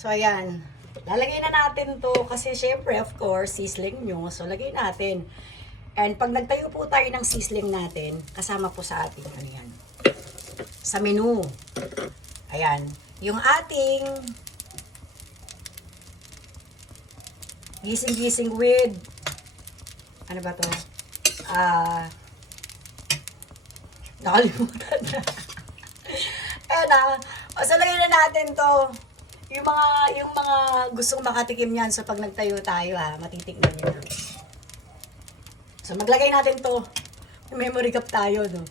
So, ayan. Lalagay na natin to kasi syempre, of course, sisling nyo. So, lagay natin. And pag nagtayo po tayo ng sisling natin, kasama po sa ating, ano yan, sa menu. Ayan. Yung ating gising-gising with, ano ba to? Nakalimutan na. Ayan na. O, so, lagay na natin to. Yung mga gustong makatikim yan, so pag nagtayo tayo matitikman nyo na. So maglagay natin to. May memory cup tayo, no?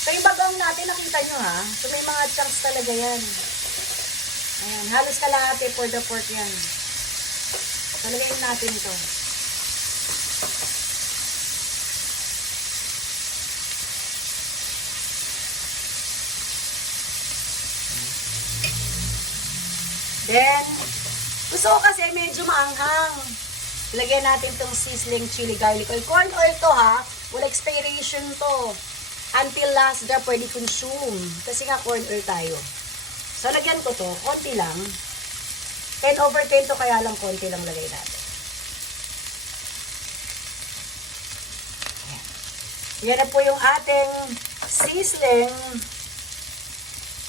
So yung bagong natin, nakita nyo So may mga chunks talaga yan. Ayan, halos kalahati for the pork yan. So lagayin natin to. Then, gusto ko kasi medyo maanghang. Lagyan natin tong sizzling chili garlic oil. Corn oil to wala expiration to. Until last na pwede consume. Kasi nga corn oil tayo. So, lagyan ko to. Konti lang. 10/10 to kaya lang konti lang lagay natin. Ayan. Yan na po yung ating sizzling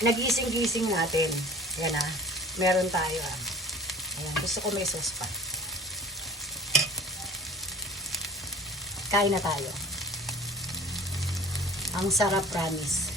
nagising-gising natin. Yan meron tayo Ayan, gusto ko may sauce pa. Kain na tayo. Ang sarap, promise.